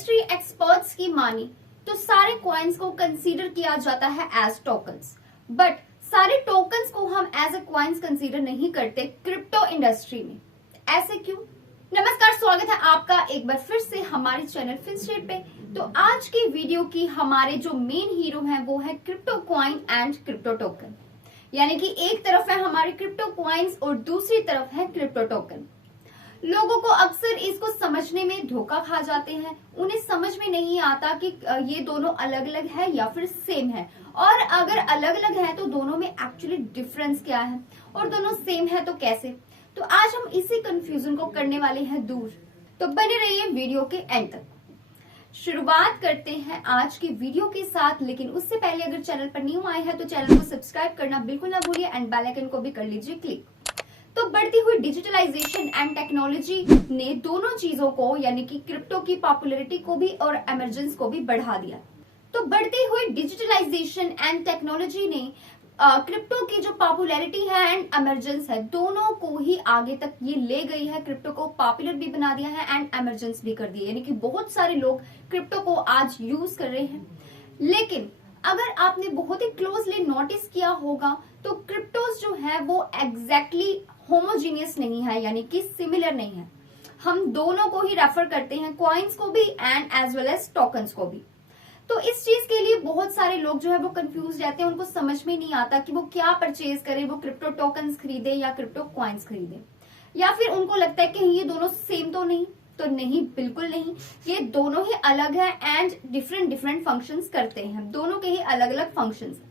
Industry experts की मानी तो सारे कॉइन्स को कंसीडर किया जाता है एज टोकन्स, बट सारे टोकन्स को हम एज ए कॉइन्स कंसीडर नहीं करते क्रिप्टो इंडस्ट्री में। ऐसे क्यों? नमस्कार, स्वागत है आपका एक बार फिर से हमारे चैनल फिनस्ट्रीट पे। तो आज की वीडियो की हमारे जो मेन हीरो हैं वो है crypto coin and crypto token, यानी कि एक तरफ है हमारे क्रिप्टो कॉइन्स और दूसरी तरफ है क्रिप्टो टोकन। लोगों को अक्सर इसको समझने में धोखा खा जाते हैं, उन्हें समझ में नहीं आता कि ये दोनों अलग अलग है या फिर सेम है, और अगर अलग अलग है तो दोनों में एक्चुअली डिफरेंस क्या है और दोनों सेम है तो कैसे। तो आज हम इसी कंफ्यूजन को करने वाले हैं दूर, तो बने रहिए वीडियो के एंड तक। शुरुआत करते हैं आज की वीडियो के साथ, लेकिन उससे पहले अगर चैनल पर न्यू आए हैं तो चैनल को सब्सक्राइब करना बिल्कुल ना भूलिए एंड बेल आइकन को भी कर लीजिए क्लिक। तो बढ़ती हुई डिजिटलाइजेशन एंड टेक्नोलॉजी ने दोनों चीजों को, यानी कि क्रिप्टो की पॉपुलैरिटी को भी और एमरजेंस को भी बढ़ा दिया। तो बढ़ती हुई डिजिटलाइजेशन एंड टेक्नोलॉजी ने क्रिप्टो की जो पॉपुलैरिटी है एंड एमरजेंस है, दोनों को ही आगे तक ये ले गई है। क्रिप्टो को पॉपुलर भी बना दिया है एंड एमरजेंस भी कर दिया, यानी कि बहुत सारे लोग क्रिप्टो को आज यूज कर रहे हैं। लेकिन अगर आपने बहुत ही क्लोजली नोटिस किया होगा तो क्रिप्टोज जो है वो एग्जैक्टली होमोजीनियस नहीं है, यानी कि सिमिलर नहीं है। हम दोनों को ही रेफर करते हैं, कॉइन्स को भी and as well as tokens को भी। तो इस चीज के लिए बहुत सारे लोग जो है वो कंफ्यूज रहते हैं, उनको समझ में नहीं आता कि वो क्या परचेज करें, वो क्रिप्टो टोकन्स खरीदे या क्रिप्टो कॉइन्स खरीदे, या फिर उनको लगता है कि ये दोनों सेम तो नहीं। तो नहीं, बिल्कुल नहीं, ये दोनों ही अलग है एंड डिफरेंट फंक्शंस करते हैं, दोनों के ही अलग अलग फंक्शंस हैं।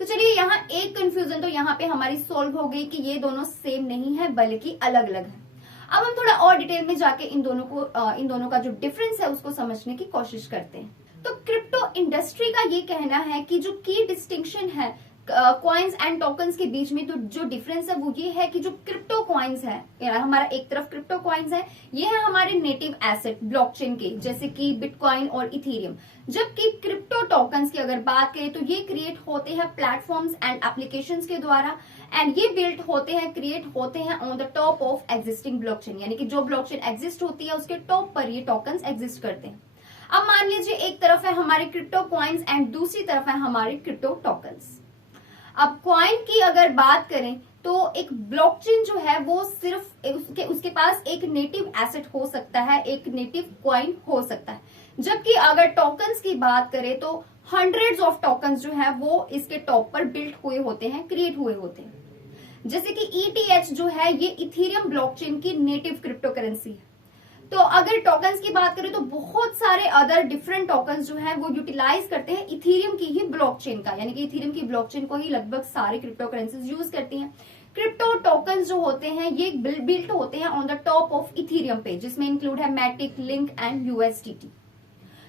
तो चलिए यहाँ एक कंफ्यूजन तो यहाँ पे हमारी सॉल्व हो गई कि ये दोनों सेम नहीं है बल्कि अलग अलग है। अब हम थोड़ा और डिटेल में जाके इन दोनों का जो डिफरेंस है उसको समझने की कोशिश करते हैं। तो क्रिप्टो इंडस्ट्री का ये कहना है कि जो की डिस्टिंक्शन है कॉइन्स एंड टोकन्स के बीच में, तो जो डिफरेंस है वो ये है कि जो क्रिप्टो कॉइन्स है, हमारा एक तरफ क्रिप्टो कॉइन्स है, ये है हमारे नेटिव एसेट ब्लॉकचेन के, जैसे कि बिटकॉइन और इथेरियम। जबकि क्रिप्टो टोकन्स की अगर बात करें तो ये क्रिएट होते हैं प्लेटफॉर्म्स एंड एप्लीकेशंस के द्वारा, एंड ये बिल्ड होते हैं, क्रिएट होते हैं on the top of existing blockchain, यानी कि जो ब्लॉकचेन एग्जिस्ट होती है उसके टॉप पर ये टोकन्स एग्जिस्ट करते हैं। अब मान लीजिए एक तरफ है हमारे क्रिप्टो कॉइन्स एंड दूसरी तरफ है हमारे क्रिप्टो टोकन्स। अब कॉइन की अगर बात करें तो एक ब्लॉकचेन जो है वो सिर्फ उसके पास एक नेटिव एसेट हो सकता है, एक नेटिव कॉइन हो सकता है। जबकि अगर टोकन्स की बात करें तो हंड्रेड्स ऑफ टोकन्स जो है वो इसके टॉप पर बिल्ड हुए होते हैं, क्रिएट हुए होते हैं। जैसे कि ETH जो है ये इथेरियम ब्लॉकचेन की नेटिव क्रिप्टो करेंसी है। तो अगर टोकन्स की बात करें तो बहुत सारे अदर डिफरेंट टोकन्स जो हैं वो यूटिलाइज करते हैं इथेरियम की ही ब्लॉकचेन का, यानी कि इथेरियम की ब्लॉकचेन को ही लगभग सारे क्रिप्टो करेंसीज यूज करती हैं। क्रिप्टो टोकन्स जो होते हैं ये बिल्ट होते हैं on the top of Ethereum पे, जिसमें इंक्लूड है मैटिक, लिंक एंड USDT।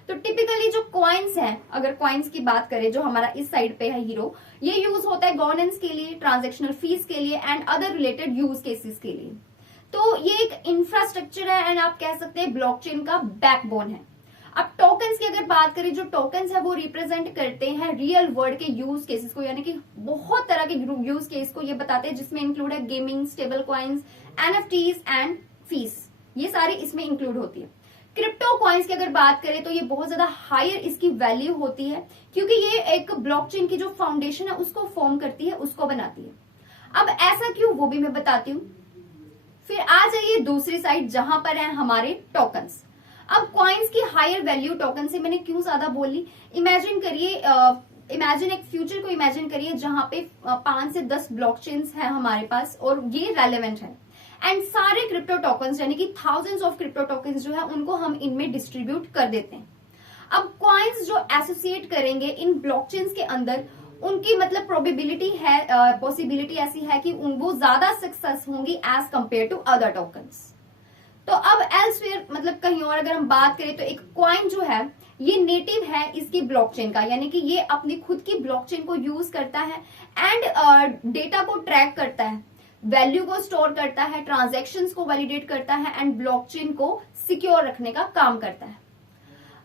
तो टिपिकली जो कॉइन्स हैं, अगर कॉइन्स की बात करें जो हमारा इस साइड पे है हीरो, ये यूज होता है गवर्नेंस के लिए, ट्रांजेक्शनल फीस के लिए and other related use cases के लिए। तो ये एक इंफ्रास्ट्रक्चर है एंड आप कह सकते हैं ब्लॉकचेन का बैकबोन है। अब टोकन्स की अगर बात करें, जो टोकन्स है वो रिप्रेजेंट करते हैं रियल वर्ल्ड के यूज केसेस को, यानी कि बहुत तरह के यूज केस को ये बताते हैं, जिसमें इंक्लूड है gaming, stable coins, NFTs and fees, ये सारी इसमें इंक्लूड होती है। क्रिप्टो कॉइन्स की अगर बात करें तो ये बहुत ज्यादा हायर इसकी वैल्यू होती है, क्योंकि ये एक ब्लॉकचेन की जो फाउंडेशन है उसको फॉर्म करती है, उसको बनाती है। अब ऐसा क्यों, वो भी मैं बताती हूँ। फिर आ जाइए दूसरी साइड जहां पर है हमारे टोकन्स। अब कॉइन्स की हायर वैल्यू टोकन से मैंने क्यों ज्यादा बोली, इमेजिन करिए, इमेजिन एक फ्यूचर को इमेजिन करिए जहां पे 5 से 10 ब्लॉकचेन्स है हमारे पास और ये रेलेवेंट है, एंड सारे क्रिप्टो टोकन्स यानी कि थाउजेंड्स ऑफ क्रिप्टो टोकन्स जो है उनको हम इनमें डिस्ट्रीब्यूट कर देते हैं। अब कॉइन्स जो एसोसिएट करेंगे इन ब्लॉकचेन्स के अंदर, उनकी मतलब प्रोबेबिलिटी है, पॉसिबिलिटी ऐसी है कि वो ज्यादा सक्सेस होंगी as compare to other tokens. तो अब एल्सवेयर मतलब कहीं और अगर हम बात करें तो एक कॉइन जो है ये नेटिव है इसकी ब्लॉकचेन का, यानी कि ये अपनी खुद की ब्लॉकचेन को यूज करता है एंड डेटा को ट्रैक करता है, वैल्यू को स्टोर करता है, ट्रांजैक्शंस को वैलिडेट करता है एंड ब्लॉकचेन को सिक्योर रखने का काम करता है।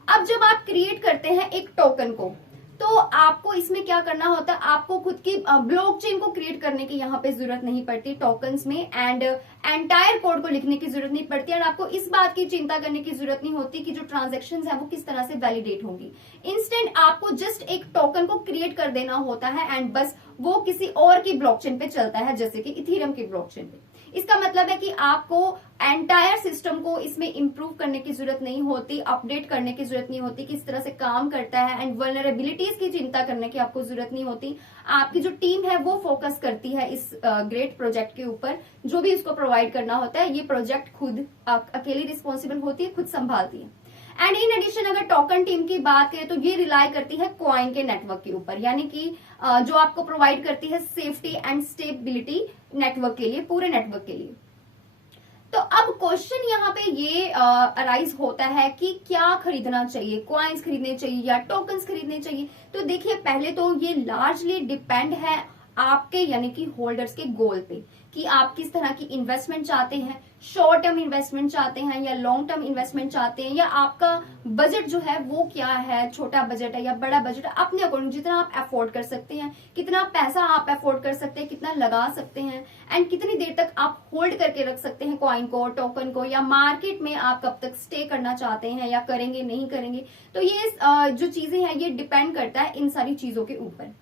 अब जब आप क्रिएट करते हैं एक टोकन को, तो आपको इसमें क्या करना होता है, आपको खुद की ब्लॉकचेन को क्रिएट करने की यहाँ पे जरूरत नहीं पड़ती टोकन्स में, एंड एंटायर कोड को लिखने की जरूरत नहीं पड़ती, और आपको इस बात की चिंता करने की जरूरत नहीं होती कि जो ट्रांजैक्शंस है वो किस तरह से वैलिडेट होंगी। इंस्टेंट आपको जस्ट एक टोकन को क्रिएट कर देना होता है एंड बस वो किसी और की ब्लॉकचेन पे चलता है, जैसे कि इथेरियम की ब्लॉकचेन पे। इसका मतलब है कि आपको एंटायर सिस्टम को इसमें इंप्रूव करने की जरूरत नहीं होती, अपडेट करने की जरूरत नहीं होती, किस तरह से काम करता है, एंड वल्नरेबिलिटीज की चिंता करने की आपको जरूरत नहीं होती। आपकी जो टीम है वो फोकस करती है इस ग्रेट प्रोजेक्ट के ऊपर, जो भी इसको प्रोवाइड करना होता है ये प्रोजेक्ट खुद अकेली रिस्पॉन्सिबल होती है, खुद संभालती है। एंड इन एडिशन अगर टोकन टीम की बात करें तो ये रिलाई करती है कॉइन के नेटवर्क के ऊपर, यानी कि जो आपको प्रोवाइड करती है सेफ्टी एंड स्टेबिलिटी नेटवर्क के लिए, पूरे नेटवर्क के लिए। तो अब क्वेश्चन यहाँ पे ये अराइज होता है कि क्या खरीदना चाहिए, कॉइन्स खरीदने चाहिए या टोकन्स खरीदने चाहिए। तो देखिए पहले तो ये लार्जली डिपेंड है आपके यानी कि होल्डर्स के गोल पे, कि आप किस तरह की इन्वेस्टमेंट चाहते हैं, शॉर्ट टर्म इन्वेस्टमेंट चाहते हैं या लॉन्ग टर्म इन्वेस्टमेंट चाहते हैं, या आपका बजट जो है वो क्या है, छोटा बजट है या बड़ा बजट है, अपने अकॉर्डिंग जितना आप अफोर्ड कर सकते हैं, कितना पैसा आप अफोर्ड कर सकते हैं, कितना लगा सकते हैं, एंड कितनी देर तक आप होल्ड करके रख सकते हैं कॉइन को, टोकन को, या मार्केट में आप कब तक स्टे करना चाहते हैं या करेंगे नहीं करेंगे। तो ये जो चीजें हैं ये डिपेंड करता है इन सारी चीजों के ऊपर।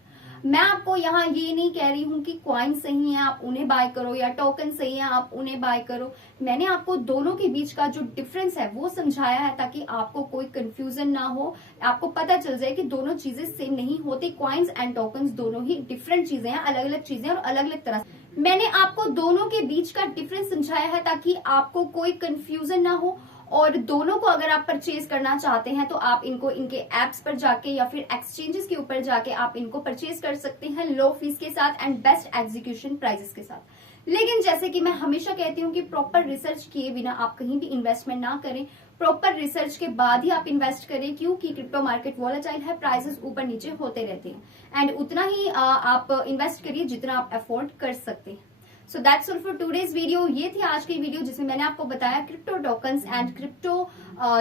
मैं आपको यहाँ ये नहीं कह रही हूँ कि कॉइन सही है आप उन्हें बाय करो या टोकन सही है आप उन्हें बाय करो। मैंने आपको दोनों के बीच का जो डिफरेंस है वो समझाया है ताकि आपको कोई कंफ्यूजन ना हो, आपको पता चल जाए कि दोनों चीजें सेम नहीं होती। कॉइन्स एंड टोकन्स दोनों ही डिफरेंट चीजें हैं, अलग अलग चीजें और अलग अलग तरह। मैंने आपको दोनों के बीच का डिफरेंस समझाया है ताकि आपको कोई कंफ्यूजन ना हो, और दोनों को अगर आप परचेज करना चाहते हैं तो आप इनको इनके एप्स पर जाके या फिर एक्सचेंजेस के ऊपर जाके आप इनको परचेज कर सकते हैं लो फीस के साथ एंड बेस्ट एग्जीक्यूशन प्राइसेस के साथ। लेकिन जैसे कि मैं हमेशा कहती हूँ कि प्रॉपर रिसर्च किए बिना आप कहीं भी इन्वेस्टमेंट ना करें, प्रॉपर रिसर्च के बाद ही आप इन्वेस्ट करें, क्योंकि क्रिप्टो मार्केट वॉलेटाइल है, प्राइसेस ऊपर नीचे होते रहते हैं, एंड उतना ही आप इन्वेस्ट करिए जितना आप अफोर्ड कर सकते हैं। So that's all for today's video. ये थी आज की वीडियो जिसमें मैंने आपको बताया क्रिप्टो टोकन्स एंड क्रिप्टो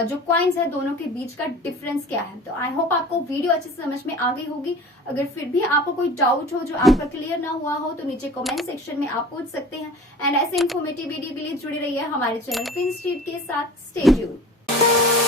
जो कॉइन्स है दोनों के बीच का डिफरेंस क्या है। तो आई होप आपको वीडियो अच्छे से समझ में आ गई होगी। अगर फिर भी आपको कोई डाउट हो जो आपका क्लियर ना हुआ हो तो नीचे कमेंट सेक्शन में आप पूछ सकते हैं। एंड ऐसे इन्फॉर्मेटिव वीडियो के लिए जुड़े रहिए हमारे चैनल फिन स्ट्रीट के साथ। Stay tuned.